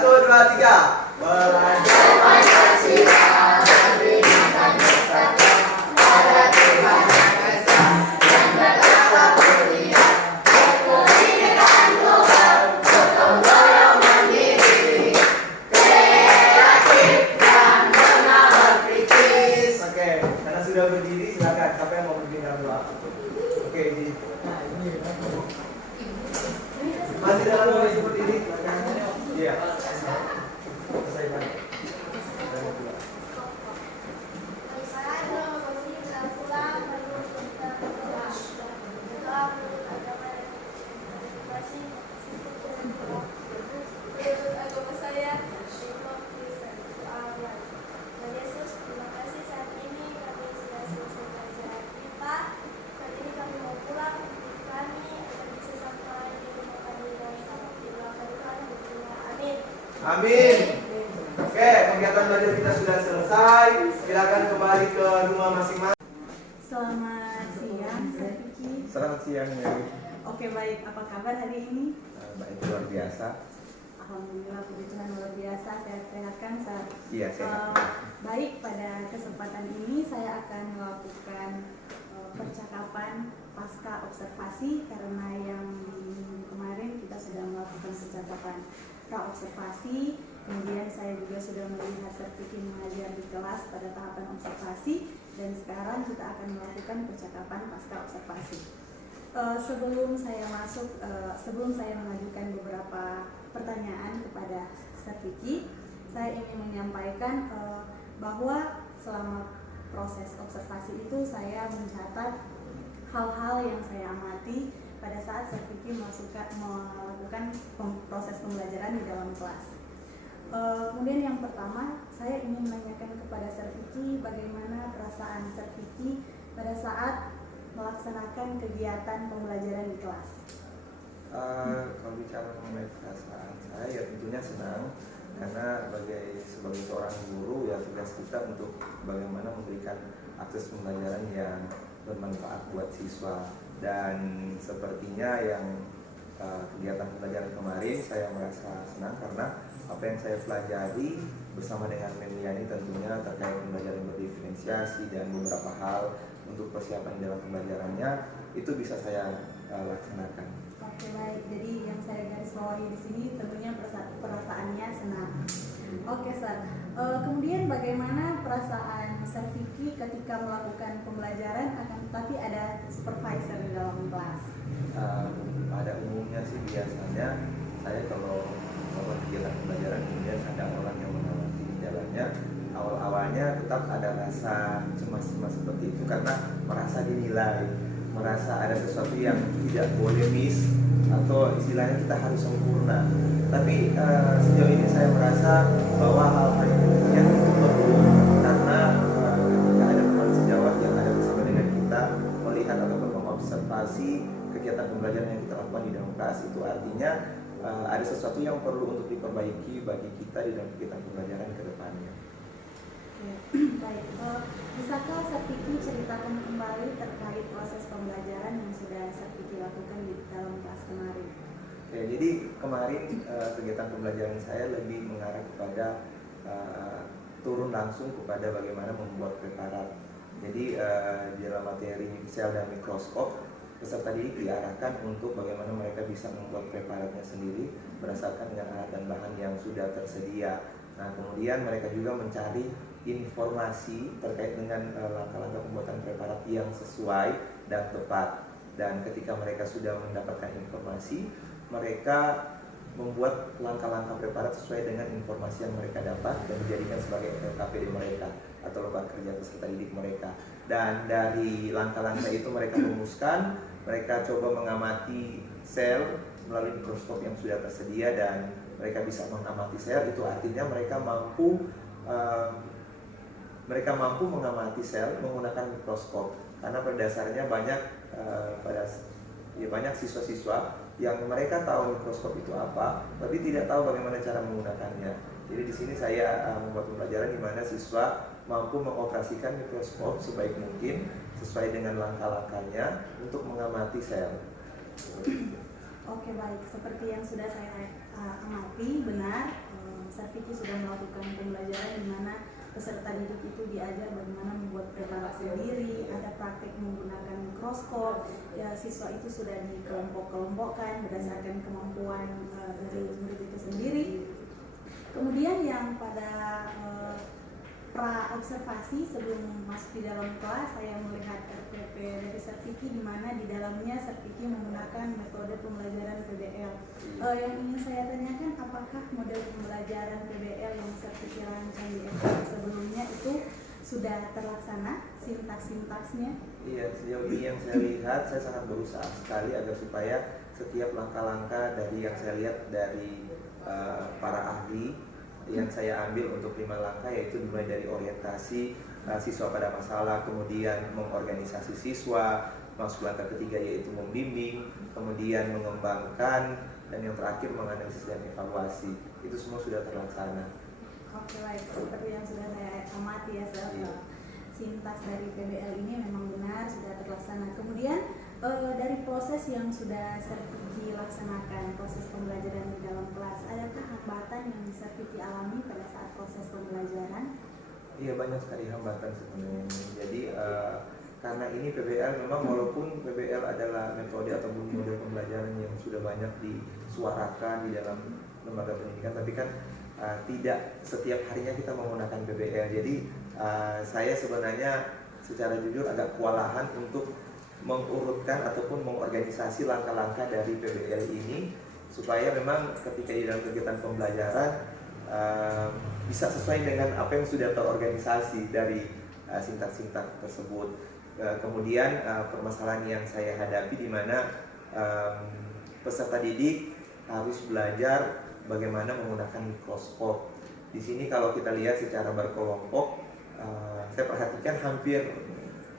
1, 2, 3. Belajar Pancasila, merdekakan bersatu, pada Tuhan Yang Esa, dan bertakwa mulia, berkebinekaan global, gotong royong mandiri, kreatif dan bernama kritis. Oke, karena sudah berdiri silakan. Siapa yang mau berdiri dulu? Oke, ini. Masih dalam kondisi berdiri, silakan. Iya. Selesai. Amin. Oke, kegiatan belajar kita sudah selesai. Silakan kembali ke rumah masing-masing. Selamat siang, Saya Vicky. Selamat siang, Mary. Oke, baik. Apa kabar hari ini? Baik, luar biasa. Alhamdulillah, puji Tuhan luar biasa. Sehat-sehat kan, Sar? Iya, sehat. Baik, pada kesempatan ini saya akan melakukan percakapan pasca observasi, karena yang di minggu kemarin kita sudah melakukan percakapan pra-observasi. Kemudian saya juga sudah melihat Serviki mengajar di kelas pada tahapan observasi, dan sekarang kita akan melakukan percakapan pasca observasi. Sebelum saya mengajukan beberapa pertanyaan kepada Serviki, saya ingin menyampaikan bahwa selama proses observasi itu saya mencatat hal-hal yang saya amati pada saat Serviki melakukan proses pembelajaran di dalam kelas. Kemudian yang pertama, saya ingin menanyakan kepada Serviki bagaimana perasaan Serviki pada saat melaksanakan kegiatan pembelajaran di kelas. Kalau bicara mengenai perasaan saya, ya tentunya senang, karena sebagai seorang guru, ya tugas kita untuk bagaimana memberikan akses pembelajaran yang bermanfaat buat siswa. Dan sepertinya yang kegiatan pembelajaran kemarin saya merasa senang karena apa yang saya pelajari bersama dengan Memiani tentunya terkait pembelajaran berdiferensiasi dan beberapa hal untuk persiapan dalam pembelajarannya itu bisa saya laksanakan. Oke, baik. Jadi yang saya garis bawahi di sini tentunya perasaannya senang. Oke, Sir. Kemudian bagaimana perasaan Serviki ketika melakukan pembelajaran akan tetapi ada supervisor di dalam kelas? Pada umumnya sih biasanya saya kalau melakukan kegiatan pembelajaran kemudian ada orang yang mengawasi di jalannya, awal-awalnya tetap ada rasa cemas-cemas seperti itu karena merasa dinilai, merasa ada sesuatu yang tidak boleh miss atau istilahnya kita harus sempurna. Tapi sejauh ini saya merasa bahwa hal-hal yang itu perlu, karena ketika ada teman sejawat yang ada bersama dengan kita melihat ataupun mengobservasi kegiatan pembelajaran yang kita lakukan di dalam kelas, itu artinya ada sesuatu yang perlu untuk diperbaiki bagi kita di dalam kegiatan pembelajaran ke depannya. Baik, bisakah Serviki ceritakan kembali terkait proses pembelajaran yang sudah Serviki lakukan di dalam kelas kemarin? Ya, jadi kemarin kegiatan pembelajaran saya lebih mengarah kepada turun langsung kepada bagaimana membuat preparat. Jadi di dalam materi sel dan mikroskop, peserta didik diarahkan untuk bagaimana mereka bisa membuat preparatnya sendiri berdasarkan dengan alat dan bahan yang sudah tersedia. Nah, kemudian mereka juga mencari informasi terkait dengan langkah-langkah pembuatan preparat yang sesuai dan tepat. Dan ketika mereka sudah mendapatkan informasi, mereka membuat langkah-langkah preparat sesuai dengan informasi yang mereka dapat dan dijadikan sebagai LKPD mereka atau lembaga kerja peserta didik mereka. Dan dari langkah-langkah itu mereka rumuskan, mereka coba mengamati sel melalui mikroskop yang sudah tersedia, dan mereka bisa mengamati sel, itu artinya mereka mampu mengamati sel menggunakan mikroskop. Karena pada dasarnya banyak siswa-siswa yang mereka tahu mikroskop itu apa, tapi tidak tahu bagaimana cara menggunakannya. Jadi di sini saya membuat pembelajaran di mana siswa mampu mengoperasikan mikroskop sebaik mungkin sesuai dengan langkah-langkahnya untuk mengamati sel. Oke, baik. Seperti yang sudah saya amati, benar, Serviki sudah melakukan pembelajaran di mana peserta didik itu diajar bagaimana membuat preparat sendiri, ada praktik menggunakan mikroskop, ya siswa itu sudah dikelompok-kelompokkan berdasarkan kemampuan dari murid itu sendiri. Kemudian yang pada pra-observasi sebelum masuk di dalam kelas, saya melihat RPP dari Serviki di mana di dalamnya Serviki menggunakan metode pembelajaran PBL. Yang ingin saya tanyakan, apakah model pembelajaran PBL yang Serviki rancang di FK sebelumnya itu sudah terlaksana sintaks-sintaksnya? Iya, sejauh ini yang saya lihat, saya sangat berusaha sekali agar supaya setiap langkah-langkah dari yang saya lihat dari para ahli yang saya ambil untuk 5 langkah, yaitu dimulai dari orientasi siswa pada masalah, kemudian mengorganisasi siswa, masuk langkah ketiga yaitu membimbing, kemudian mengembangkan, dan yang terakhir menganalisis dan evaluasi. Itu semua sudah terlaksana. Oke, baik. Seperti yang sudah saya amati ya, sintaks dari PBL ini memang benar sudah terlaksana. Kemudian dari proses yang sudah Serviki laksanakan, proses pembelajaran di dalam kelas, adakah hambatan yang Serviki alami pada saat proses pembelajaran? Iya, banyak sekali hambatan sebenarnya. Jadi karena ini PBL memang, walaupun PBL adalah metode atau model pembelajaran yang sudah banyak disuarakan di dalam lembaga pendidikan, tapi kan tidak setiap harinya kita menggunakan PBL. Jadi saya sebenarnya secara jujur agak kewalahan untuk mengurutkan ataupun mengorganisasi langkah-langkah dari PBL ini supaya memang ketika di dalam kegiatan pembelajaran bisa sesuai dengan apa yang sudah terorganisasi dari sintak-sintak tersebut. Kemudian permasalahan yang saya hadapi di mana peserta didik harus belajar bagaimana menggunakan mikroskop. Di sini kalau kita lihat secara berkelompok, saya perhatikan hampir,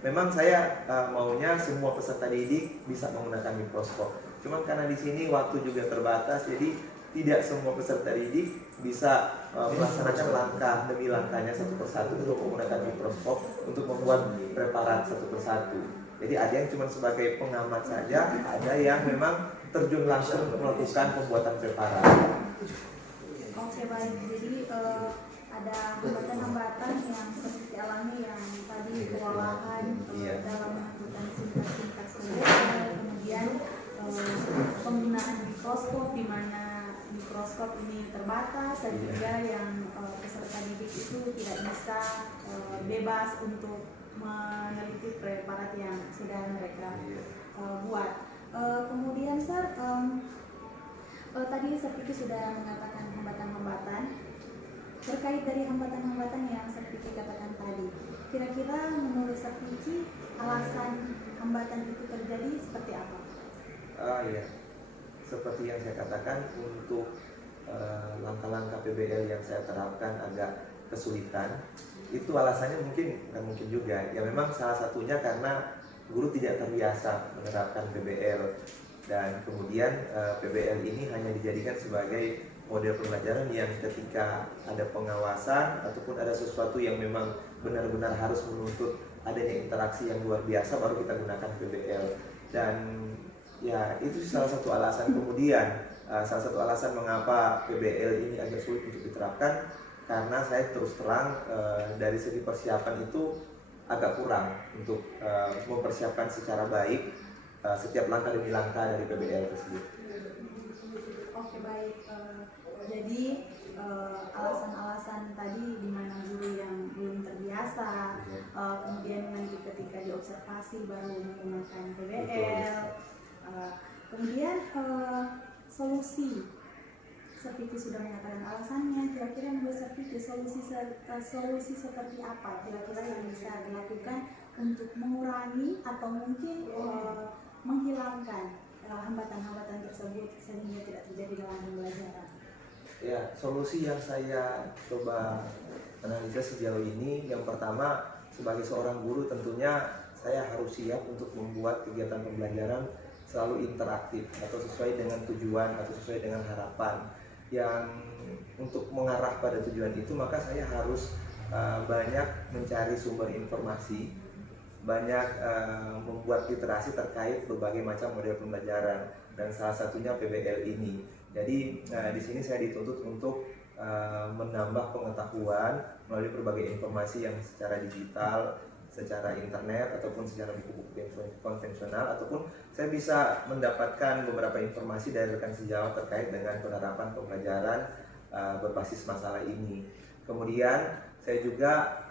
memang saya maunya semua peserta didik bisa menggunakan mikroskop. Cuman karena di sini waktu juga terbatas, jadi tidak semua peserta didik bisa melaksanakan langkah demi langkahnya satu persatu untuk menggunakan mikroskop untuk membuat preparat satu persatu. Jadi ada yang cuma sebagai pengamat saja, ada yang memang terjun langsung melakukan pembuatan preparat. Oke, baik. Jadi ada hambatan-hambatan yang seperti dialami yang tadi kewalahan dalam melakukan sintak-sintak PBL, kemudian penggunaan mikroskop di mana mikroskop ini terbatas dan juga yang peserta didik itu tidak bisa bebas untuk meneliti preparat yang sudah mereka buat. Kemudian Sir, tadi Sir Vicky sudah mengatakan hambatan-hambatan. Terkait dari hambatan-hambatan yang Sir Vicky katakan tadi, kira-kira menurut Sir Vicky alasan hambatan itu terjadi seperti apa? Iya, seperti yang saya katakan, untuk langkah-langkah PBL yang saya terapkan agak kesulitan. Itu alasannya mungkin juga. Ya memang salah satunya karena guru tidak terbiasa menerapkan PBL, dan kemudian PBL ini hanya dijadikan sebagai model pembelajaran yang ketika ada pengawasan ataupun ada sesuatu yang memang benar-benar harus menuntut adanya interaksi yang luar biasa baru kita gunakan PBL. Dan ya itu salah satu alasan. Kemudian salah satu alasan mengapa PBL ini agak sulit untuk diterapkan, karena saya terus terang dari segi persiapan itu agak kurang untuk mempersiapkan secara baik setiap langkah demi langkah dari PBL tersebut. Oke, baik. Jadi alasan-alasan tadi di mana guru yang belum terbiasa, kemudian nanti ketika diobservasi baru menggunakan PBL, kemudian solusi. Sir Vicky sudah mengatakan alasannya. Kira-kira menurut Sir Vicky solusi seperti apa kira-kira yang bisa dilakukan untuk mengurangi atau mungkin menghilangkan hambatan-hambatan tersebut sehingga tidak terjadi dalam pembelajaran? Ya, solusi yang saya coba analisa sejauh ini, yang pertama, sebagai seorang guru tentunya saya harus siap untuk membuat kegiatan pembelajaran selalu interaktif atau sesuai dengan tujuan atau sesuai dengan harapan. Yang untuk mengarah pada tujuan itu, maka saya harus banyak mencari sumber informasi, banyak membuat literasi terkait berbagai macam model pembelajaran, dan salah satunya PBL ini. Jadi di sini saya dituntut untuk menambah pengetahuan melalui berbagai informasi yang secara digital, secara internet, ataupun secara buku-buku konvensional, ataupun saya bisa mendapatkan beberapa informasi dari rekan sejawat terkait dengan penerapan pembelajaran berbasis masalah ini. Kemudian saya juga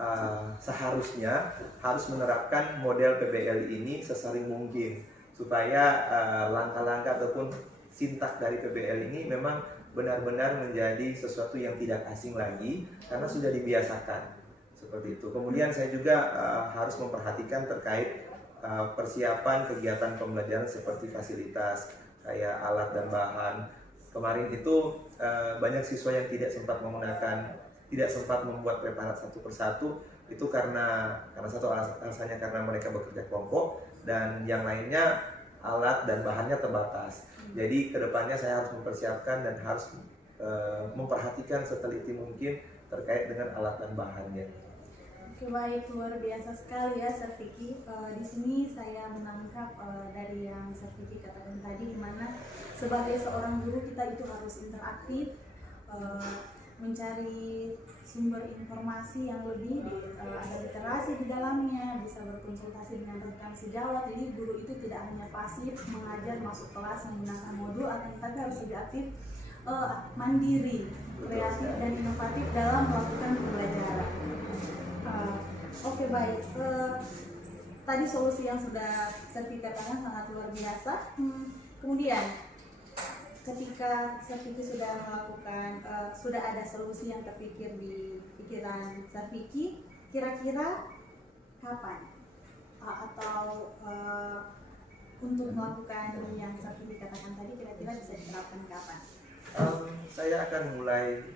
seharusnya harus menerapkan model PBL ini sesering mungkin, supaya langkah-langkah ataupun sintak dari PBL ini memang benar-benar menjadi sesuatu yang tidak asing lagi karena sudah dibiasakan seperti itu. Kemudian saya juga harus memperhatikan terkait persiapan kegiatan pembelajaran seperti fasilitas kayak alat dan bahan. Kemarin itu banyak siswa yang tidak sempat membuat preparat satu persatu, itu karena satu alasannya karena mereka bekerja kelompok, dan yang lainnya alat dan bahannya terbatas. Jadi kedepannya saya harus mempersiapkan dan harus memperhatikan seteliti mungkin terkait dengan alat dan bahannya. Oke, baik, luar biasa sekali ya Sir Vicky. Di sini saya menangkap dari yang Sir Vicky katakan tadi, di mana sebagai seorang guru kita itu harus interaktif, mencari sumber informasi yang lebih, ada literasi di dalamnya, bisa berkonsultasi dengan rekan sejawat. Jadi guru itu tidak hanya pasif mengajar masuk kelas menggunakan modul, akan tetapi harus lebih aktif mandiri, kreatif dan inovatif dalam melakukan pembelajaran. Oke, baik. Tadi solusi yang sudah Servi katakan sangat luar biasa. Kemudian ketika Servi sudah melakukan, sudah ada solusi yang terpikir di pikiran Servi, kira-kira kapan atau untuk melakukan yang Servi katakan tadi kira-kira bisa diterapkan kapan? Saya akan mulai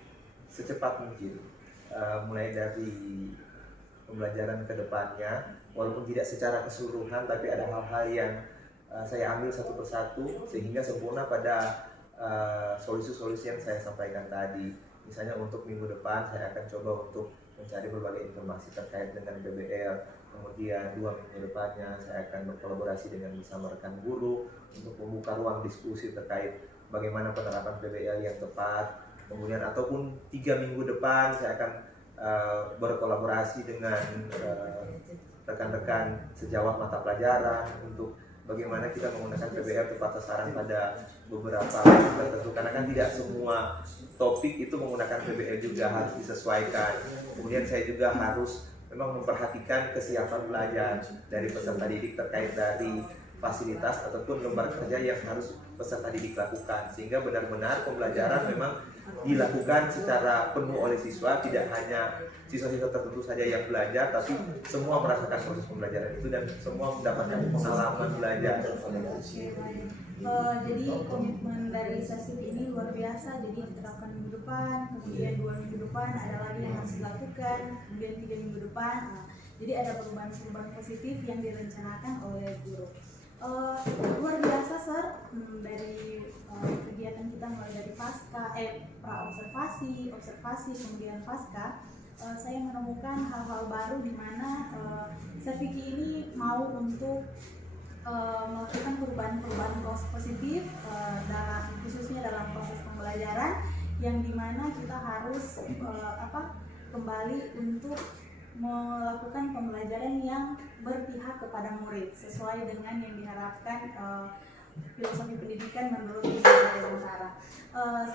secepat mungkin, mulai dari pembelajaran ke depannya, walaupun tidak secara keseluruhan, tapi ada hal-hal yang saya ambil satu persatu sehingga sempurna pada solusi-solusi yang saya sampaikan tadi. Misalnya untuk minggu depan saya akan coba untuk mencari berbagai informasi terkait dengan PBL. Kemudian 2 minggu depannya saya akan berkolaborasi dengan bersama rekan guru untuk membuka ruang diskusi terkait bagaimana penerapan PBL yang tepat. Kemudian ataupun 3 minggu depan saya akan berkolaborasi dengan rekan-rekan sejawat mata pelajaran untuk bagaimana kita menggunakan PBL tepat sasaran pada beberapa tertentu, karena kan tidak semua topik itu menggunakan PBL juga, harus disesuaikan. Kemudian saya juga harus memang memperhatikan kesiapan belajar dari peserta didik terkait dari fasilitas ataupun lembar kerja yang harus peserta didik lakukan, sehingga benar-benar pembelajaran memang dilakukan secara penuh oleh siswa, tidak hanya siswa-siswa tertentu saja yang belajar, tapi semua merasakan proses pembelajaran itu dan semua mendapatkan pengalaman belajar. Jadi komitmen dari sesi ini luar biasa, jadi diterapkan minggu depan, kemudian 2 minggu depan ada lagi yang harus dilakukan, kemudian 3 minggu depan. Jadi ada perubahan-perubahan positif yang direncanakan oleh guru. Luar biasa, Sir, dari kegiatan kita mulai dari observasi, kemudian pasca, saya menemukan hal-hal baru di mana Serviki ini mau untuk melakukan perubahan-perubahan positif khususnya dalam proses pembelajaran, yang dimana kita harus kembali untuk melakukan pembelajaran yang berpihak kepada murid sesuai dengan yang diharapkan filosofi pendidikan menurut Bintara.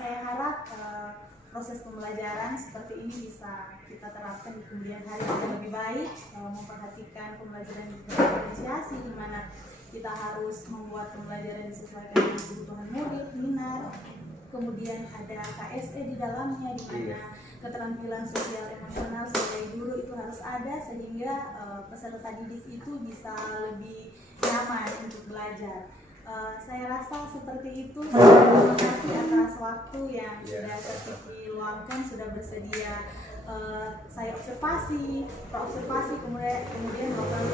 Saya harap proses pembelajaran seperti ini bisa kita terapkan di kemudian hari yang lebih baik, memperhatikan pembelajaran yang diferensiasi, di mana kita harus membuat pembelajaran disesuaikan dengan kebutuhan murid, minat. Kemudian ada KSE di dalamnya, di mana keterampilan sosial emosional sebagai guru itu harus ada sehingga peserta didik itu bisa lebih nyaman untuk belajar. Saya rasa seperti itu. Terima kasih atas waktu yang sudah Serviki luangkan, sudah bersedia saya observasi, kemudian melakukan